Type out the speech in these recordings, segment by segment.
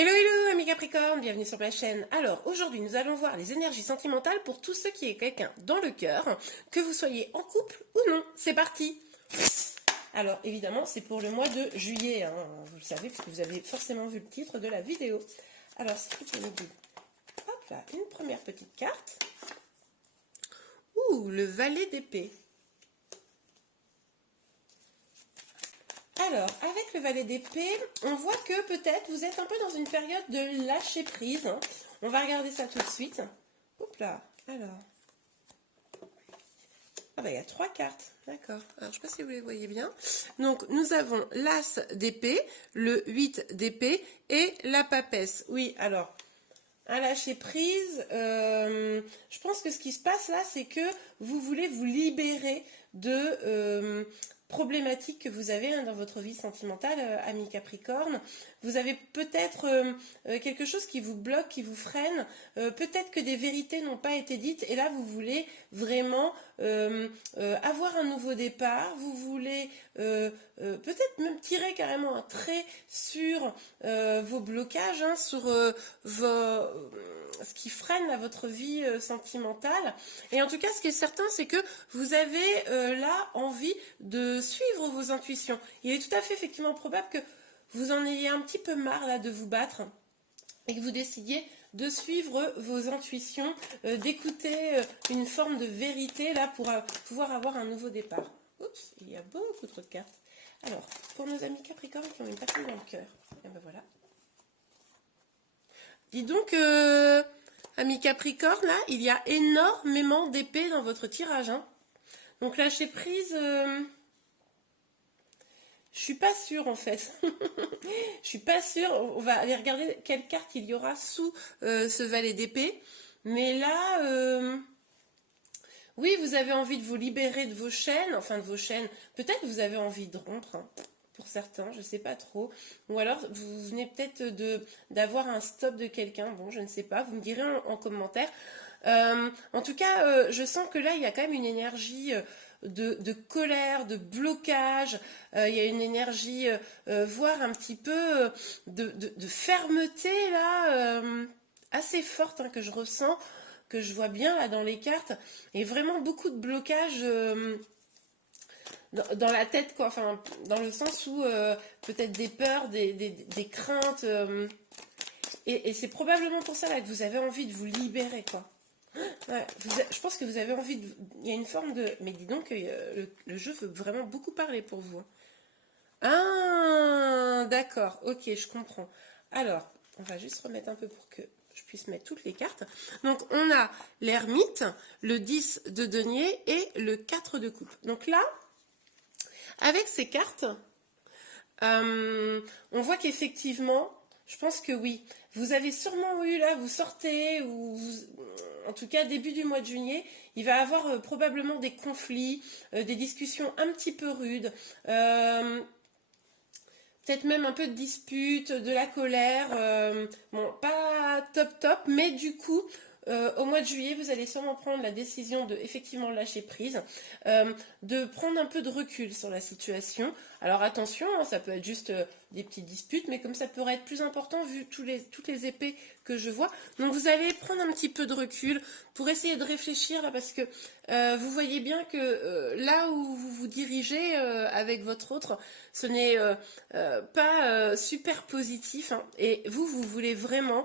Hello hello amis Capricorne, bienvenue sur ma chaîne. Alors aujourd'hui nous allons voir les énergies sentimentales pour tous ceux qui est quelqu'un dans le cœur, que vous soyez en couple ou non. C'est parti. Alors évidemment c'est pour le mois de juillet, hein. Vous le savez parce que vous avez forcément vu le titre de la vidéo. Alors c'est tout pour le guide. Hop là, une première petite carte. Ouh, le valet d'épée. Alors, avec le valet d'épée, on voit que peut-être vous êtes un peu dans une période de lâcher prise. On va regarder ça tout de suite. Hop là, alors. Ah bah il y a 3 cartes, d'accord. Alors je ne sais pas si vous les voyez bien. Donc nous avons l'as d'épée, le 8 d'épée et la papesse. Oui, alors, un lâcher prise, je pense que ce qui se passe là, c'est que vous voulez vous libérer de problématiques que vous avez dans votre vie sentimentale, ami Capricorne. Vous avez peut-être quelque chose qui vous bloque, qui vous freine. Peut-être que des vérités n'ont pas été dites et là vous voulez vraiment avoir un nouveau départ. Vous voulez peut-être même tirer carrément un trait sur vos blocages, hein, sur ce qui freine à votre vie sentimentale. Et en tout cas, ce qui est certain, c'est que vous avez là envie de suivre vos intuitions. Il est tout à fait effectivement probable que vous en ayez un petit peu marre là de vous battre et que vous décidiez de suivre vos intuitions, d'écouter une forme de vérité là pour pouvoir avoir un nouveau départ. Oups, il y a beaucoup trop de cartes. Alors, pour nos amis Capricornes qui ont une personne dans le cœur, et ben voilà. Dis donc, ami Capricorne, là, il y a énormément d'épées dans votre tirage, hein. Donc lâcher prise, je suis pas sûre en fait. Je suis pas sûre. On va aller regarder quelle carte il y aura sous ce valet d'épée. Mais là, oui, vous avez envie de vous libérer de vos chaînes, enfin de vos chaînes. Peut-être vous avez envie de rompre, hein, pour certains, je ne sais pas trop. Ou alors vous venez peut-être d'avoir un stop de quelqu'un. Bon, je ne sais pas. Vous me direz en commentaire. En tout cas, je sens que là, il y a quand même une énergie de colère, de blocage. Il y a une énergie, voire un petit peu de fermeté là, assez forte, hein, que je ressens, que je vois bien là dans les cartes, et vraiment beaucoup de blocage dans la tête, quoi. Enfin, dans le sens où peut-être des peurs, des craintes, et c'est probablement pour ça là, que vous avez envie de vous libérer, quoi. Ouais, je pense que vous avez envie de... Il y a une forme de... Mais dis donc, le jeu veut vraiment beaucoup parler pour vous. Ah, d'accord, ok, je comprends. Alors, on va juste remettre un peu pour que je puisse mettre toutes les cartes. Donc, on a l'ermite, le 10 de denier et le 4 de coupe. Donc là, avec ces cartes, on voit qu'effectivement, je pense que oui, vous avez sûrement eu là, vous sortez, ou en tout cas début du mois de juillet, il va y avoir probablement des conflits, des discussions un petit peu rudes, peut-être même un peu de disputes, de la colère, bon, pas top, mais du coup, au mois de juillet, vous allez sûrement prendre la décision de effectivement lâcher prise, de prendre un peu de recul sur la situation. Alors attention, hein, ça peut être juste des petites disputes, mais comme ça pourrait être plus important vu toutes les épées que je vois. Donc vous allez prendre un petit peu de recul pour essayer de réfléchir là, parce que vous voyez bien que là où vous vous dirigez avec votre autre, ce n'est pas super positif, hein, et vous voulez vraiment...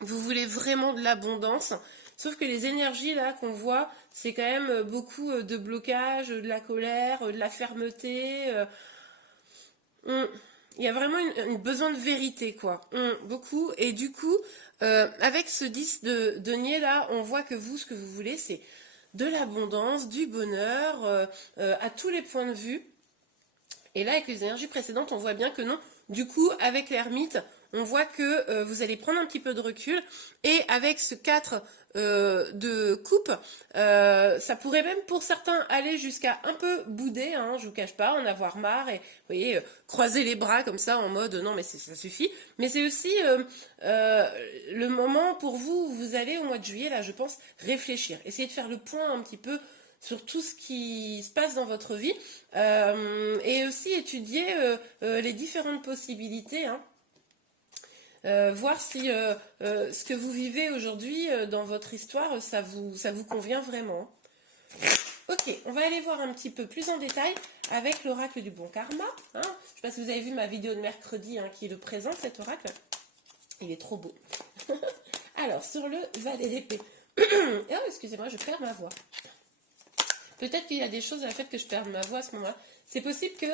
vous voulez vraiment de l'abondance, sauf que les énergies là qu'on voit, c'est quand même beaucoup de blocage, de la colère, de la fermeté. Il y a vraiment un besoin de vérité, quoi. Beaucoup. Et du coup, avec ce 10 de denier là, on voit que vous, ce que vous voulez, c'est de l'abondance, du bonheur, à tous les points de vue. Et là, avec les énergies précédentes, on voit bien que non. Du coup, avec l'ermite, on voit que vous allez prendre un petit peu de recul. Et avec ce 4 de coupe, ça pourrait même pour certains aller jusqu'à un peu bouder, hein, je vous cache pas, en avoir marre et, vous voyez, croiser les bras comme ça en mode non mais ça suffit. Mais c'est aussi le moment pour vous où vous allez au mois de juillet, là je pense, réfléchir. Essayer de faire le point un petit peu sur tout ce qui se passe dans votre vie, et aussi étudier les différentes possibilités, hein, voir si ce que vous vivez aujourd'hui dans votre histoire, ça vous convient vraiment. Ok, on va aller voir un petit peu plus en détail avec l'oracle du bon karma. Hein. Je ne sais pas si vous avez vu ma vidéo de mercredi qui le présente, cet oracle. Il est trop beau. Alors, sur le valet d'épée. Oh, excusez-moi, je perds ma voix. Peut-être qu'il y a des choses à fait que je perds ma voix à ce moment-là. C'est possible qu'il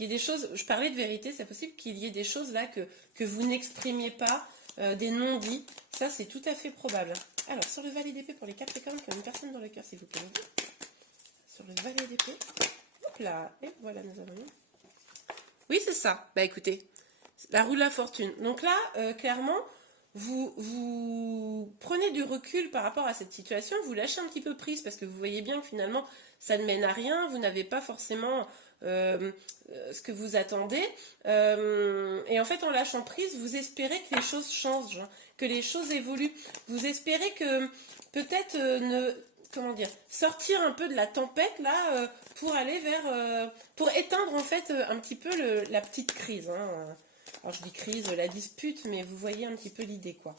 y ait des choses, je parlais de vérité, c'est possible qu'il y ait des choses là que vous n'exprimiez pas, des non-dits. Ça, c'est tout à fait probable. Alors, sur le valet d'épée pour les Capricornes, qui ont une personne dans le cœur, s'il vous plaît. Sur le valet d'épée. Hop là. Et voilà, nous avons mis. Oui, c'est ça. Bah écoutez, la roue de la fortune. Donc là, clairement, vous prenez du recul par rapport à cette situation, vous lâchez un petit peu prise parce que vous voyez bien que finalement, ça ne mène à rien, vous n'avez pas forcément ce que vous attendez. Et en fait, en lâchant prise, vous espérez que les choses changent, que les choses évoluent. Vous espérez que peut-être comment dire, sortir un peu de la tempête là pour aller vers, pour éteindre en fait un petit peu la petite crise. Hein. Alors je dis crise, la dispute, mais vous voyez un petit peu l'idée quoi.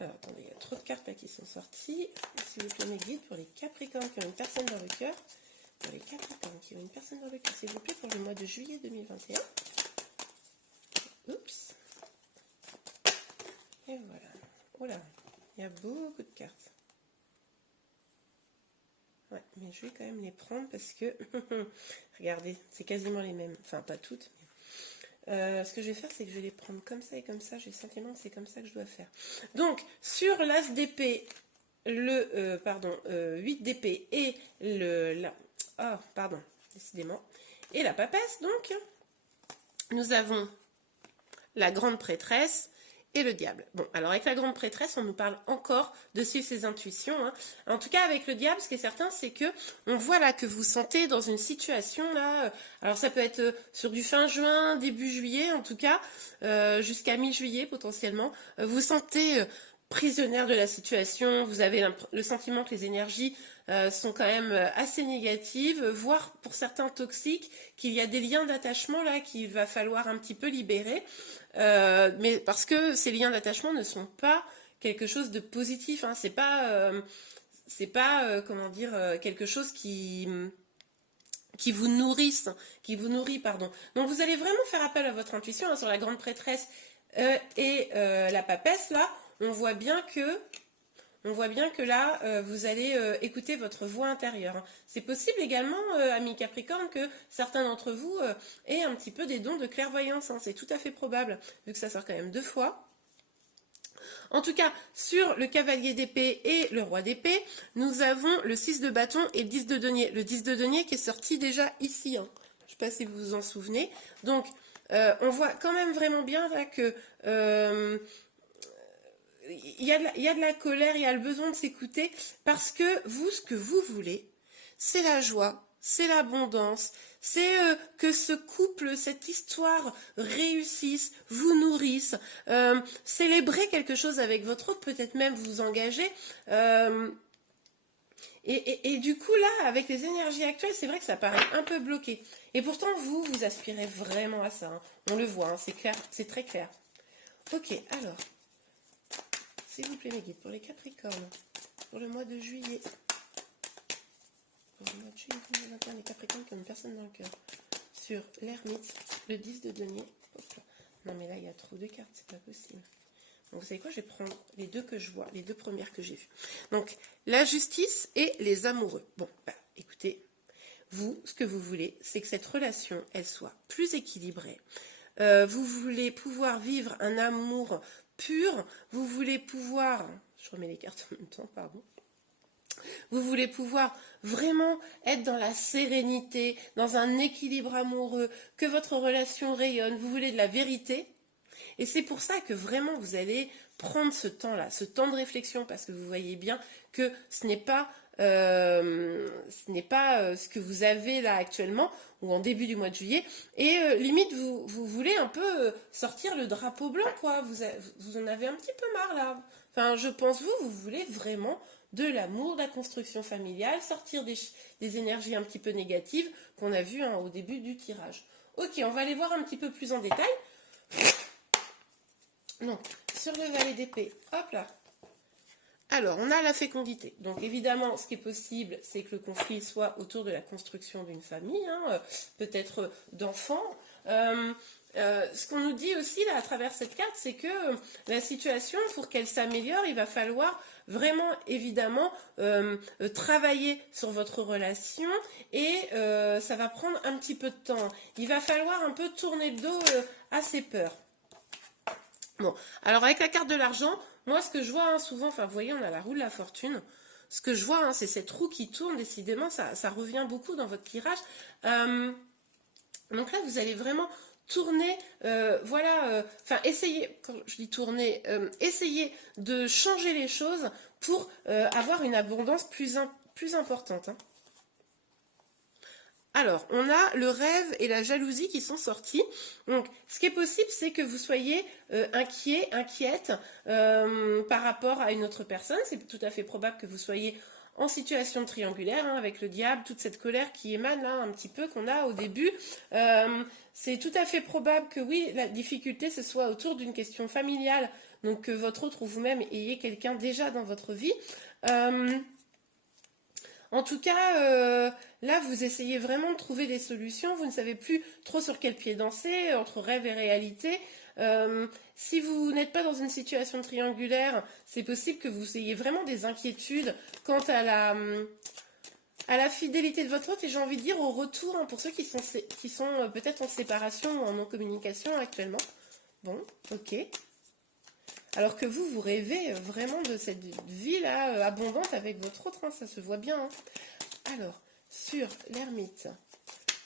Alors attendez, il y a trop de cartes là qui sont sorties. S'il vous plaît mes guides pour les Capricornes qui ont une personne dans le cœur. Pour les Capricornes qui ont une personne dans le cœur, s'il vous plaît, pour le mois de juillet 2021. Oups. Et voilà. Oula. Il y a beaucoup de cartes. Ouais, mais je vais quand même les prendre parce que, regardez, c'est quasiment les mêmes. Enfin, pas toutes. Mais... ce que je vais faire, c'est que je vais les prendre comme ça et comme ça. J'ai le sentiment que c'est comme ça que je dois faire. Donc, sur l'as d'épée, le 8 d'épée et décidément. Et la papesse, donc, nous avons la grande prêtresse et le diable. Bon, alors avec la grande prêtresse, on nous parle encore de suivre ses intuitions. Hein. En tout cas, avec le diable, ce qui est certain, c'est que on voit là que vous sentez dans une situation là. Alors ça peut être sur du fin juin, début juillet, en tout cas, jusqu'à mi-juillet potentiellement. Vous sentez prisonnière de la situation. Vous avez le sentiment que les énergies sont quand même assez négatives, voire pour certains toxiques, qu'il y a des liens d'attachement là qu'il va falloir un petit peu libérer. Mais parce que ces liens d'attachement ne sont pas quelque chose de positif, hein. C'est pas comment dire, quelque chose qui vous nourrisse, qui vous nourrit, pardon. Donc vous allez vraiment faire appel à votre intuition, hein, sur la grande prêtresse et la papesse là. On voit bien que là, vous allez écouter votre voix intérieure. C'est possible également, amis Capricorne, que certains d'entre vous aient un petit peu des dons de clairvoyance. Hein. C'est tout à fait probable, vu que ça sort quand même 2 fois. En tout cas, sur le cavalier d'épée et le roi d'épée, nous avons le 6 de bâton et le 10 de denier. Le 10 de denier qui est sorti déjà ici. Hein. Je ne sais pas si vous vous en souvenez. Donc, on voit quand même vraiment bien là que... il y a de la colère, il y a le besoin de s'écouter, parce que vous, ce que vous voulez, c'est la joie, c'est l'abondance, c'est que ce couple, cette histoire réussisse, vous nourrisse, célébrer quelque chose avec votre autre, peut-être même vous engager. Et du coup, là, avec les énergies actuelles, c'est vrai que ça paraît un peu bloqué. Et pourtant, vous aspirez vraiment à ça. Hein. On le voit, hein, c'est clair, c'est très clair. Ok, alors... S'il vous plaît, mes guides, pour les Capricornes, pour le mois de juillet. Pour le mois de juillet 2021, les Capricornes qui ont une personne dans le cœur. Sur l'ermite, le 10 de denier. Non, mais là, il y a trop de cartes, c'est pas possible. Donc, vous savez quoi, je vais prendre les 2 que je vois, les 2 premières que j'ai vues. Donc, la justice et les amoureux. Bon, bah, écoutez, vous, ce que vous voulez, c'est que cette relation, elle soit plus équilibrée. Vous voulez pouvoir vivre un amour pur, vous voulez pouvoir, je remets les cartes en même temps, pardon, vous voulez pouvoir vraiment être dans la sérénité, dans un équilibre amoureux, que votre relation rayonne, vous voulez de la vérité, et c'est pour ça que vraiment vous allez prendre ce temps-là, ce temps de réflexion, parce que vous voyez bien que ce n'est pas ce que vous avez là actuellement ou en début du mois de juillet, et limite vous voulez un peu sortir le drapeau blanc, quoi. Vous en avez un petit peu marre là. Enfin, je pense vous voulez vraiment de l'amour, de la construction familiale, sortir des énergies un petit peu négatives qu'on a vues, hein, au début du tirage. Ok, on va aller voir un petit peu plus en détail. Donc, sur le valet d'épée, hop là. Alors, on a la fécondité. Donc, évidemment, ce qui est possible, c'est que le conflit soit autour de la construction d'une famille, hein, peut-être d'enfants. Ce qu'on nous dit aussi là, à travers cette carte, c'est que la situation, pour qu'elle s'améliore, il va falloir vraiment, évidemment, travailler sur votre relation et ça va prendre un petit peu de temps. Il va falloir un peu tourner le dos à ces peurs. Bon, alors avec la carte de l'argent, moi ce que je vois hein, souvent, enfin vous voyez on a la roue de la fortune, ce que je vois hein, c'est cette roue qui tourne, décidément ça revient beaucoup dans votre tirage. Donc là vous allez vraiment tourner, voilà, enfin essayez, quand je dis tourner, essayez de changer les choses pour avoir une abondance plus importante. Hein. Alors, on a le rêve et la jalousie qui sont sortis. Donc, ce qui est possible, c'est que vous soyez inquiet, inquiète par rapport à une autre personne. C'est tout à fait probable que vous soyez en situation triangulaire, hein, avec le diable, toute cette colère qui émane là un petit peu qu'on a au début. C'est tout à fait probable que oui, la difficulté, ce soit autour d'une question familiale, donc que votre autre ou vous-même ayez quelqu'un déjà dans votre vie. En tout cas, là, vous essayez vraiment de trouver des solutions. Vous ne savez plus trop sur quel pied danser, entre rêve et réalité. Si vous n'êtes pas dans une situation triangulaire, c'est possible que vous ayez vraiment des inquiétudes quant à la fidélité de votre autre. Et j'ai envie de dire au retour, hein, pour ceux qui sont peut-être en séparation ou en non-communication actuellement. Bon, ok. Alors que vous rêvez vraiment de cette vie-là abondante avec votre autre, hein, ça se voit bien. Hein. Alors, sur l'ermite,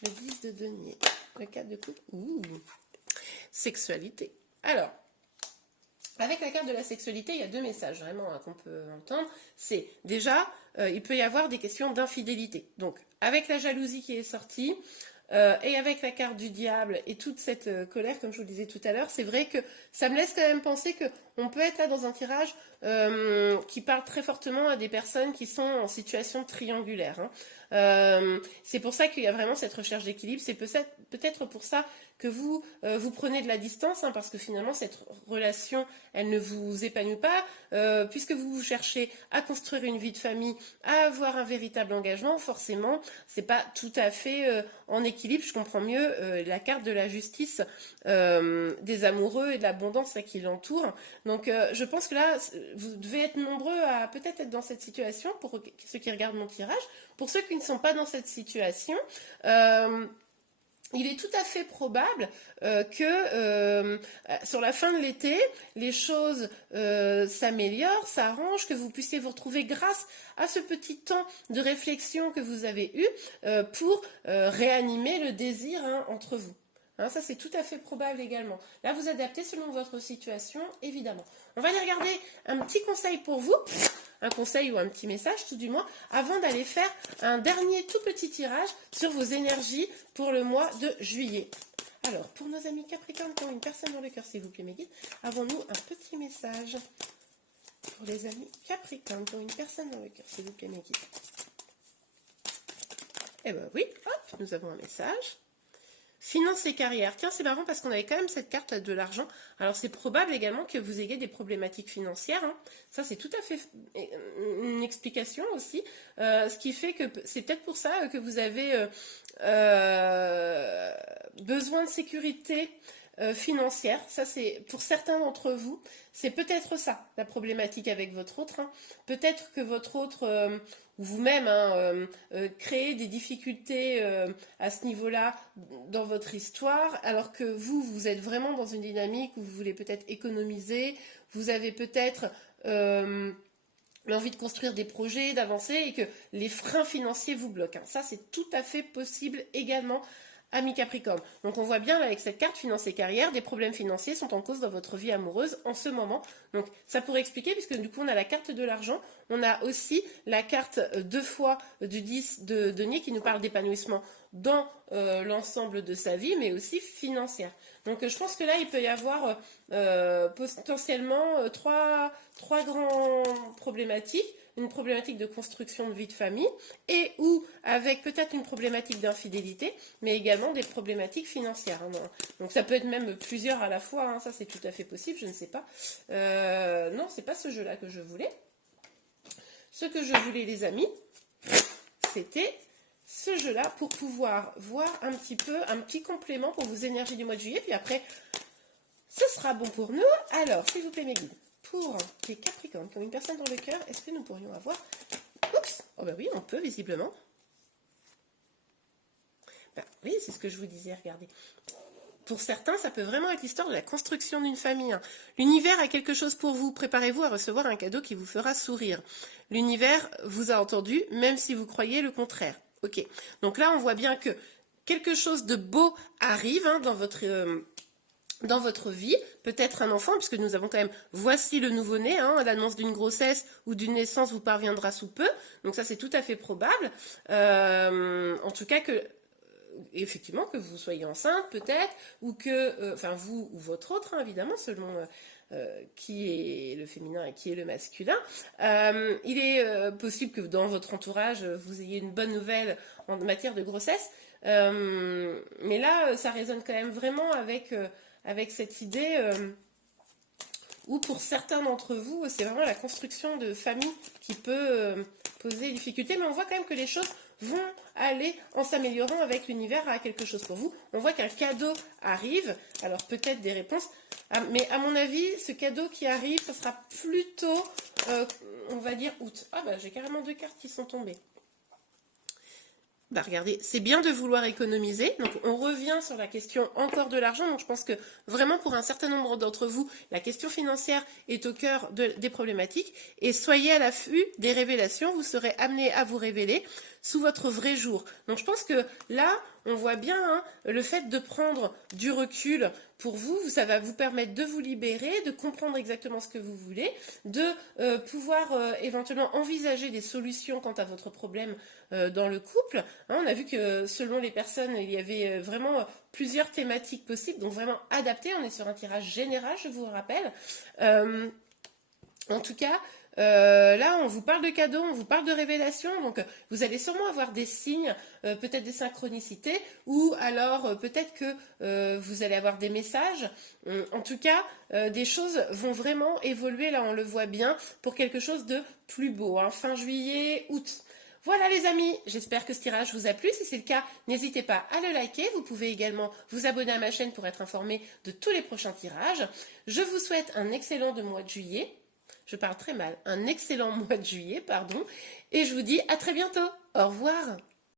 le 10 de denier, le 4 de coupe, sexualité. Alors, avec la carte de la sexualité, il y a deux messages vraiment hein, qu'on peut entendre. C'est déjà, il peut y avoir des questions d'infidélité. Donc, avec la jalousie qui est sortie, et avec la carte du diable et toute cette colère, comme je vous le disais tout à l'heure, c'est vrai que ça me laisse quand même penser qu'on peut être là dans un tirage qui parle très fortement à des personnes qui sont en situation triangulaire. Hein. C'est pour ça qu'il y a vraiment cette recherche d'équilibre. C'est peut-être pour ça que vous prenez de la distance, hein, parce que finalement cette relation, elle ne vous épanouit pas, puisque vous cherchez à construire une vie de famille, à avoir un véritable engagement, forcément, c'est pas tout à fait en équilibre. Je comprends mieux la carte de la justice des amoureux et de l'abondance qui l'entoure. Donc je pense que là, vous devez être nombreux à peut-être être dans cette situation, pour ceux qui regardent mon tirage. Pour ceux qui ne sont pas dans cette situation, il est tout à fait probable que sur la fin de l'été, les choses s'améliorent, s'arrangent, que vous puissiez vous retrouver grâce à ce petit temps de réflexion que vous avez eu pour réanimer le désir hein, entre vous. Hein, ça, c'est tout à fait probable également. Là, vous adaptez selon votre situation, évidemment. On va aller regarder un petit conseil pour vous, un conseil ou un petit message, tout du moins, avant d'aller faire un dernier tout petit tirage sur vos énergies pour le mois de juillet. Alors, pour nos amis Capricorne qui ont une personne dans le cœur, s'il vous plaît, mes guides, avons-nous un petit message pour les amis Capricorne qui ont une personne dans le cœur, s'il vous plaît, mes guides. Eh bien oui, hop, nous avons un message. Finances et carrière. Tiens, c'est marrant parce qu'on avait quand même cette carte de l'argent. Alors, c'est probable également que vous ayez des problématiques financières. Hein. Ça, c'est tout à fait une explication aussi. Ce qui fait que c'est peut-être pour ça que vous avez besoin de sécurité financière. Ça, c'est pour certains d'entre vous. C'est peut-être ça, la problématique avec votre autre. Hein. Peut-être que votre autre... ou vous-même créez des difficultés à ce niveau-là dans votre histoire, alors que vous êtes vraiment dans une dynamique où vous voulez peut-être économiser, vous avez peut-être l'envie de construire des projets, d'avancer, et que les freins financiers vous bloquent. Hein. Ça, c'est tout à fait possible également, amis Capricorne. Donc on voit bien là, avec cette carte finance et carrière, des problèmes financiers sont en cause dans votre vie amoureuse en ce moment. Donc ça pourrait expliquer, puisque du coup on a la carte de l'argent, on a aussi la carte deux fois du 10 de denier qui nous parle d'épanouissement dans l'ensemble de sa vie, mais aussi financière. Donc je pense que là il peut y avoir potentiellement trois grandes problématiques. une problématique de construction de vie de famille et ou avec peut-être une problématique d'infidélité, mais également des problématiques financières. Hein. Donc ça peut être même plusieurs à la fois, hein. Ça c'est tout à fait possible, je ne sais pas. Non, c'est pas ce jeu-là que je voulais. Ce que je voulais, les amis, c'était ce jeu-là pour pouvoir voir un petit peu, un petit complément pour vos énergies du mois de juillet. Puis après, ce sera bon pour nous. Alors, s'il vous plaît, mes guides, pour les Capricornes, comme une personne dans le cœur, est-ce que nous pourrions avoir... Oups! Oh ben oui, on peut, visiblement. Ben, oui, c'est ce que je vous disais, regardez. Pour certains, ça peut vraiment être l'histoire de la construction d'une famille. Hein. L'univers a quelque chose pour vous. Préparez-vous à recevoir un cadeau qui vous fera sourire. L'univers vous a entendu, même si vous croyez le contraire. Ok. Donc là, on voit bien que quelque chose de beau arrive hein, dans votre vie, peut-être un enfant, puisque nous avons quand même, voici le nouveau-né, hein, l'annonce d'une grossesse ou d'une naissance vous parviendra sous peu, donc ça c'est tout à fait probable, en tout cas que, effectivement, que vous soyez enceinte peut-être, ou que, enfin vous ou votre autre, hein, évidemment, selon qui est le féminin et qui est le masculin, il est possible que dans votre entourage, vous ayez une bonne nouvelle en matière de grossesse, mais là, ça résonne quand même vraiment avec cette idée où pour certains d'entre vous, c'est vraiment la construction de famille qui peut poser difficulté, mais on voit quand même que les choses vont aller en s'améliorant avec l'univers à quelque chose pour vous. On voit qu'un cadeau arrive, alors peut-être des réponses, mais à mon avis, ce cadeau qui arrive, ça sera plutôt, on va dire, août. Ah bah j'ai carrément 2 cartes qui sont tombées. Bah regardez, c'est bien de vouloir économiser, donc on revient sur la question encore de l'argent, donc je pense que vraiment pour un certain nombre d'entre vous, la question financière est au cœur des problématiques, et soyez à l'affût des révélations, vous serez amené à vous révéler sous votre vrai jour. Donc je pense que là, on voit bien hein, le fait de prendre du recul pour vous, ça va vous permettre de vous libérer, de comprendre exactement ce que vous voulez, de pouvoir éventuellement envisager des solutions quant à votre problème dans le couple. Hein, on a vu que selon les personnes, il y avait vraiment plusieurs thématiques possibles, donc vraiment adaptées. On est sur un tirage général, je vous rappelle. En tout cas, là, on vous parle de cadeaux, on vous parle de révélations, donc vous allez sûrement avoir des signes, peut-être des synchronicités, ou alors peut-être que vous allez avoir des messages. En tout cas, des choses vont vraiment évoluer, là on le voit bien, pour quelque chose de plus beau, hein, fin juillet, août. Voilà les amis, j'espère que ce tirage vous a plu. Si c'est le cas, n'hésitez pas à le liker. Vous pouvez également vous abonner à ma chaîne pour être informé de tous les prochains tirages. Je vous souhaite un excellent mois de juillet. Je parle très mal. Un excellent mois de juillet, pardon. Et je vous dis à très bientôt. Au revoir.